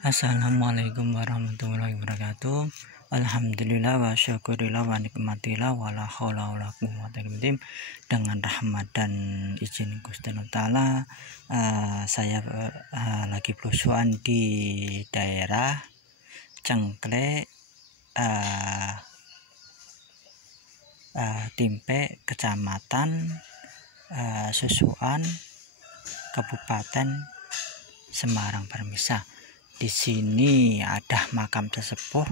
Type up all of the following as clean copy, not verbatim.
Assalamualaikum warahmatullahi wabarakatuh. Alhamdulillah wa syukurillah wa nikmatillah wa la haula wa la quwwata illa billah. Dengan rahmat dan izin Gusti Allah Ta'ala, saya lagi belusuan di daerah Cengklek, Timpe, Kecamatan Susuan, Kabupaten Semarang Permisa. Di sini ada makam sesepuh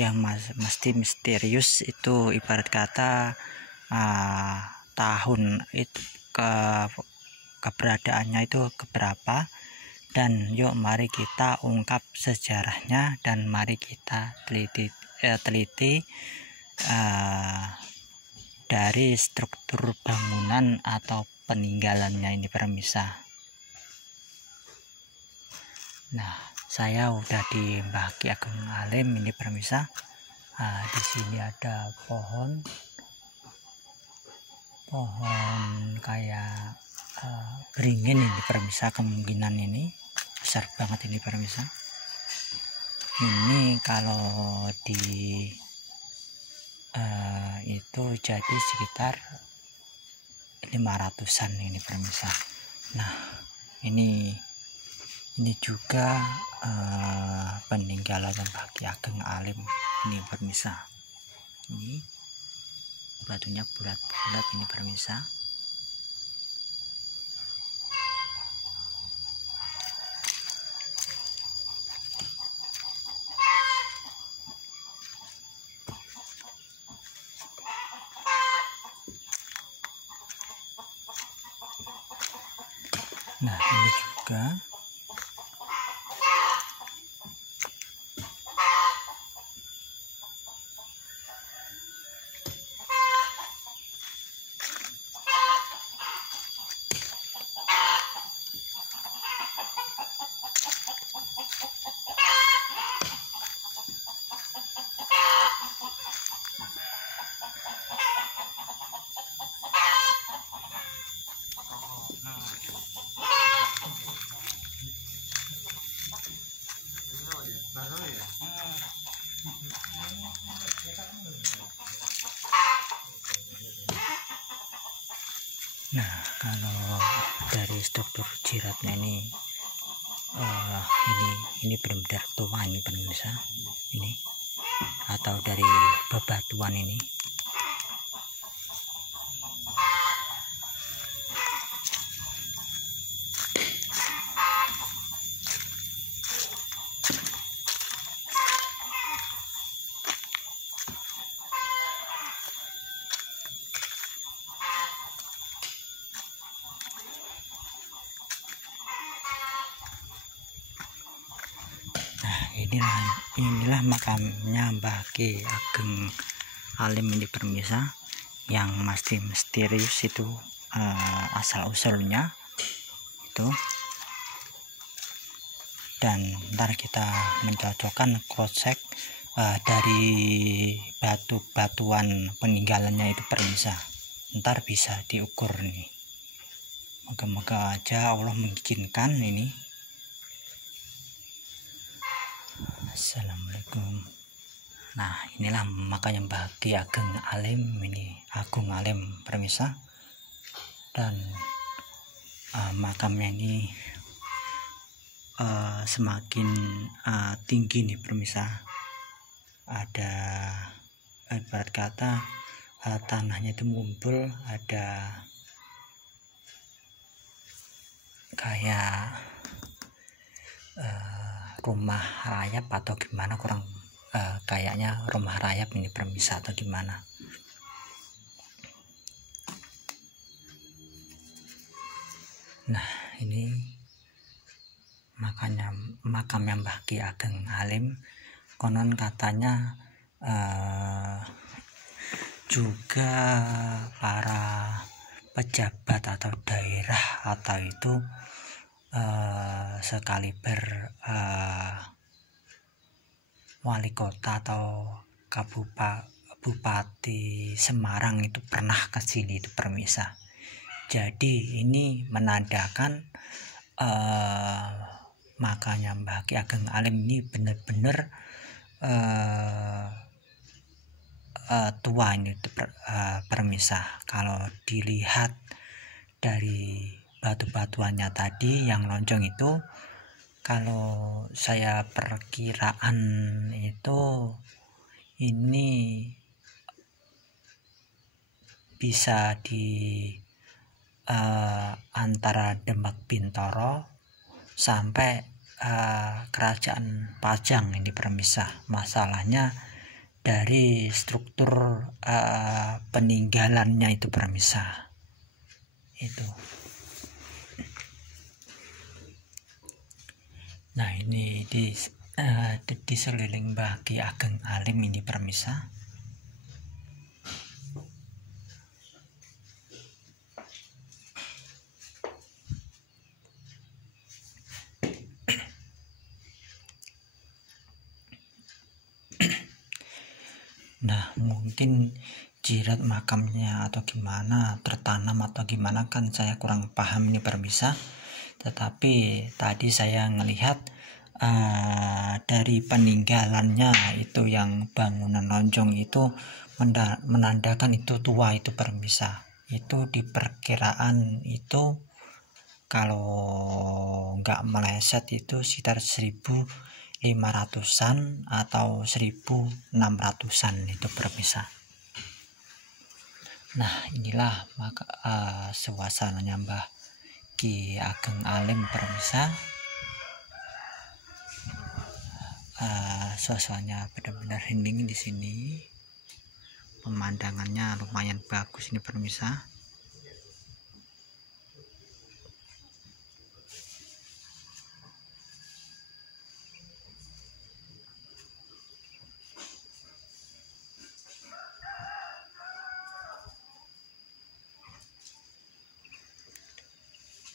yang mesti misterius, itu ibarat kata tahun itu keberadaannya itu keberapa, dan yuk mari kita ungkap sejarahnya dan mari kita teliti dari struktur bangunan atau peninggalannya ini permisa. Nah, saya udah di Mbah Ki Ageng Alim ini permisa. Di sini ada pohon kayak beringin ini permisa, kemungkinan ini besar banget ini permisa. Ini kalau di itu jadi sekitar 500-an ini permisa. Nah, ini juga peninggalan Mbah Ki Ageng Alim ini permisa. Ini batunya bulat-bulat ini permisa. Nah, ini juga Nah, kalau dari struktur jiratnya ini benar-benar tua ini pemirsa, ini atau dari bebatuan ini. Inilah makamnya Mbah Ki Ageng Alim ini permisa, yang masih misterius itu asal usulnya itu. Dan ntar kita mencocokkan cross-check dari batuan peninggalannya itu permisa, ntar bisa diukur nih. Moga-moga aja Allah mengizinkan ini. Assalamualaikum. Nah, inilah makanya Mbah Ki Ageng Alim ini, Agung Alim permisa. Dan makamnya ini semakin tinggi nih permisa. Ada ibarat kata tanahnya itu ngumpul, ada kayak rumah rayap atau gimana, kurang kayaknya rumah rayap ini permisa atau gimana. Nah, ini makanya makamnya Mbah Ki Ageng Alim. Konon katanya juga para pejabat atau daerah atau itu sekaliber wali kota atau Bupati Semarang itu pernah ke sini itu permisa. Jadi ini menandakan makamnya Mbah Ki Ageng Alim ini benar-benar tua ini permisah. Kalau dilihat dari batu-batuannya tadi yang lonjong itu, kalau saya perkiraan itu ini bisa di antara Demak Bintoro sampai Kerajaan Pajang ini permisah. Masalahnya dari struktur peninggalannya itu permisah itu. Nah, ini di seliling Mbah Ki Ageng Alim ini permisah. Nah, mungkin jirat makamnya atau gimana, tertanam atau gimana kan saya kurang paham ini permisah. Tetapi tadi saya ngelihat dari peninggalannya itu yang bangunan lonjong itu menandakan itu tua itu permisah. Itu diperkiraan itu kalau nggak meleset itu sekitar 1500-an atau 1600-an itu permisah. Nah, inilah maka suasananya Mbah Ki Ageng Alim permisah. Suasananya benar-benar hening di sini. Pemandangannya lumayan bagus ini permisah.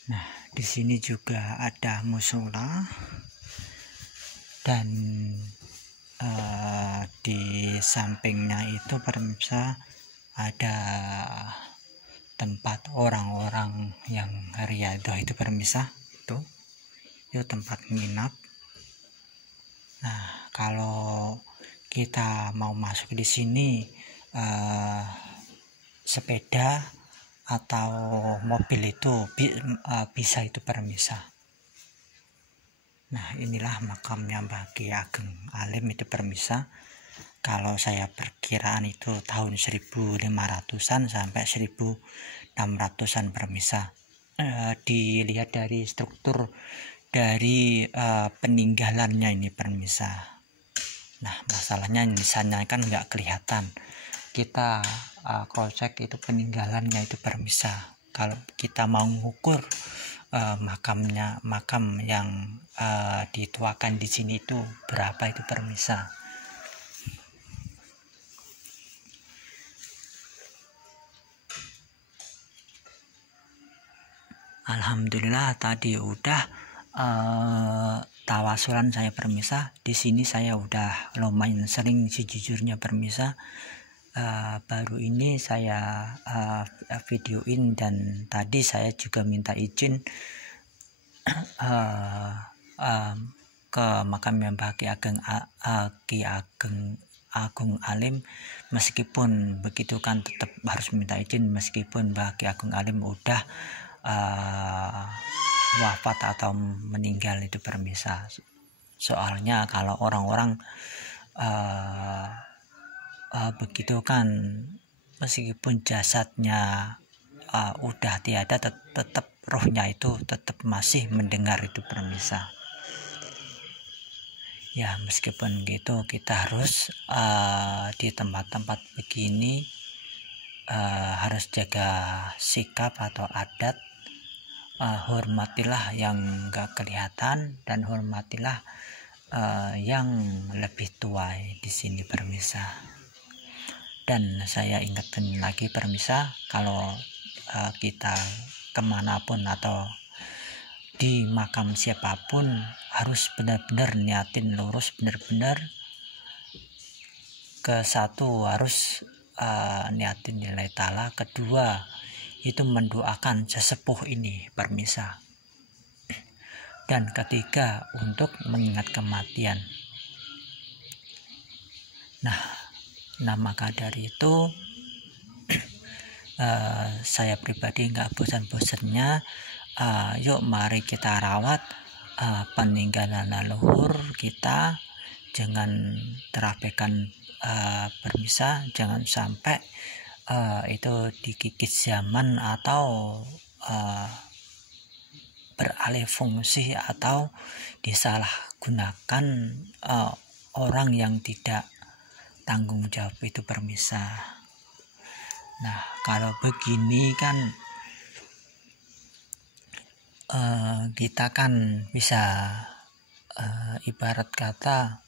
Nah, di sini juga ada musola dan di sampingnya itu permisah ada tempat orang-orang yang riyadah itu permisah, itu tempat nginap. Nah, kalau kita mau masuk di sini sepeda atau mobil itu bisa itu permisah. Nah, inilah makamnya Mbah Ki Ageng Alim itu permisah. Kalau saya perkiraan itu tahun 1500-an sampai 1600-an permisah. Dilihat dari struktur dari peninggalannya ini permisah. Nah, masalahnya misalnya kan nggak kelihatan. Kita cross-check itu peninggalannya itu permisah. Kalau kita mau mengukur makam yang dituakan di sini itu berapa itu permisah. Alhamdulillah tadi udah tawasulan saya permisah. Di sini saya udah lumayan sering sejujurnya permisah. Baru ini saya videoin dan tadi saya juga minta izin ke makamnya Mbah Ki Ageng Alim. Meskipun begitu kan tetap harus minta izin meskipun Mbah Ki Ageng Alim udah wafat atau meninggal itu permisah. Soalnya kalau orang-orang begitu kan meskipun jasadnya udah tiada tetap rohnya itu tetap masih mendengar itu permisah. Ya, meskipun gitu kita harus di tempat-tempat begini harus jaga sikap atau adat. Hormatilah yang gak kelihatan dan hormatilah yang lebih tua di sini permisah. Dan saya ingatkan lagi permisah, kalau kita kemanapun atau di makam siapapun harus benar-benar niatin lurus, benar-benar ke satu harus niatin nilai ta'ala, kedua itu mendoakan sesepuh ini permisah. dan ketiga untuk mengingat kematian. Nah maka dari itu saya pribadi nggak bosan-bosannya, yuk mari kita rawat peninggalan leluhur kita, jangan terabaikan permisah, jangan sampai itu dikikis zaman atau beralih fungsi atau disalahgunakan orang yang tidak tanggung jawab itu permisah. Nah kalau begini kan kita kan bisa ibarat kata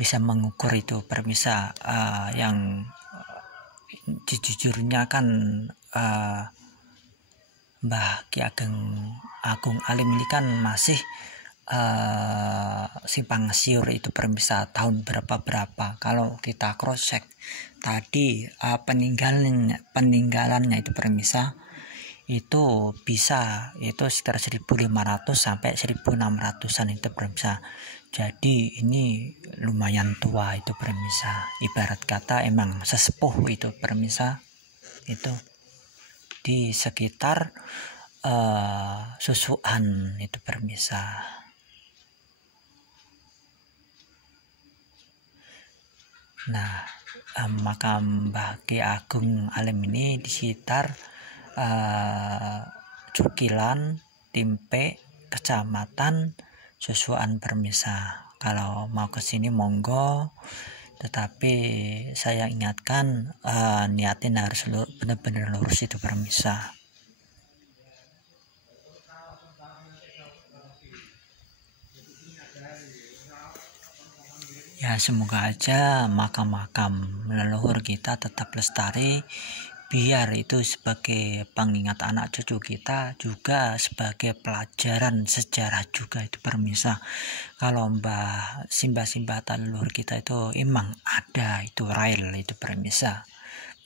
bisa mengukur itu permisah yang jujurnya kan Mbah Ki Agung Alim ini kan masih simpang siur itu permisah tahun berapa. Kalau kita cross check tadi peninggalannya itu permisah itu bisa itu sekitar 1500 sampai 1600-an itu permisah. Jadi ini lumayan tua itu permisah, ibarat kata emang sesepuh itu permisah itu di sekitar Susuan itu permisah. Nah makam Mbah Ki Agung Alim ini di sekitar Cukilan, Timpe, Kecamatan Susuan permisah. Kalau mau ke sini monggo, tetapi saya ingatkan niatin harus benar-benar lurus itu permisah. Ya semoga aja makam-makam leluhur kita tetap lestari, biar itu sebagai pengingat anak cucu kita, juga sebagai pelajaran sejarah juga itu permisah. Kalau simbah-simbah leluhur kita itu emang ada itu rail itu permisah.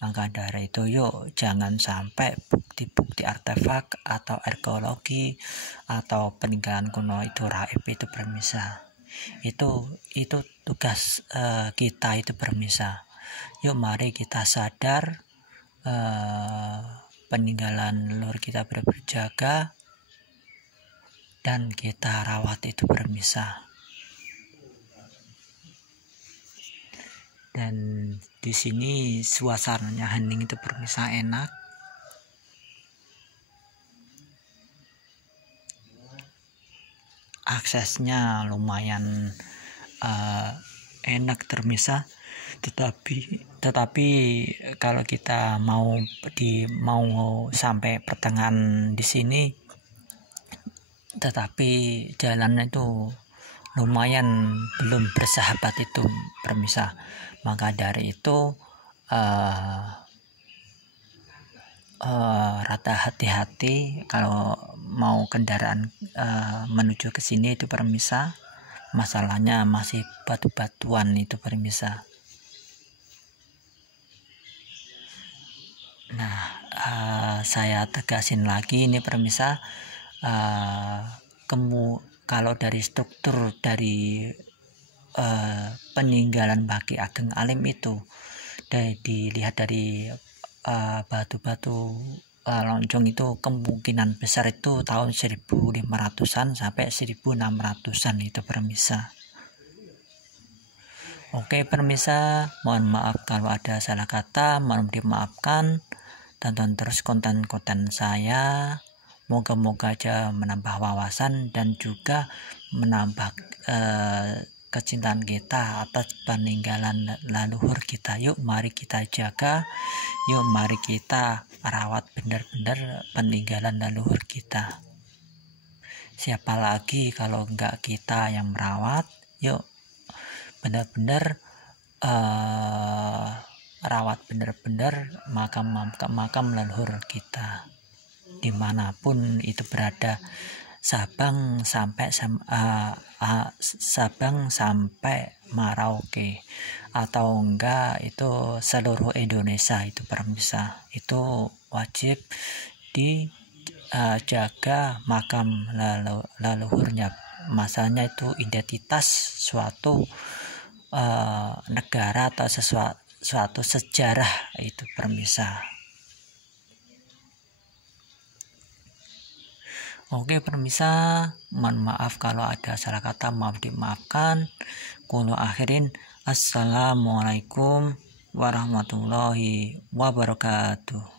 Maka dari itu yuk jangan sampai bukti-bukti artefak atau arkeologi atau peninggalan kuno itu raib itu permisah. Itu tugas kita itu permisah. Yuk mari kita sadar peninggalan leluhur kita berjaga dan kita rawat itu permisah. Dan di sini suasananya hening itu permisah enak. Aksesnya lumayan enak termisah, tetapi kalau kita mau sampai pertengahan di sini, tetapi jalan itu lumayan belum bersahabat itu permisah. Maka dari itu rada hati-hati kalau mau kendaraan menuju ke sini itu permisah. Masalahnya masih batu-batuan itu permisah. Nah saya tegasin lagi ini permisah, kalau dari struktur dari peninggalan Mbah Ki Agung Alim itu dilihat dari batu-batu loncong itu kemungkinan besar itu tahun 1500-an sampai 1600-an itu permisah. Oke permisah, mohon maaf kalau ada salah kata, mohon dimaafkan. Tonton terus konten-konten saya, moga-moga aja menambah wawasan dan juga menambah kecintaan kita atas peninggalan leluhur kita. Yuk mari kita jaga, yuk mari kita rawat benar-benar peninggalan leluhur kita. Siapa lagi kalau enggak kita yang merawat? Yuk benar-benar rawat benar-benar makam leluhur kita dimanapun itu berada, Sabang sampai Merauke, atau enggak itu seluruh Indonesia itu permisah. Itu wajib jaga makam leluhurnya. Masanya itu identitas suatu negara atau suatu sejarah itu permisa. Oke permisa, mohon maaf kalau ada salah kata, maaf dimaafkan. Kulo akhirin, assalamualaikum warahmatullahi wabarakatuh.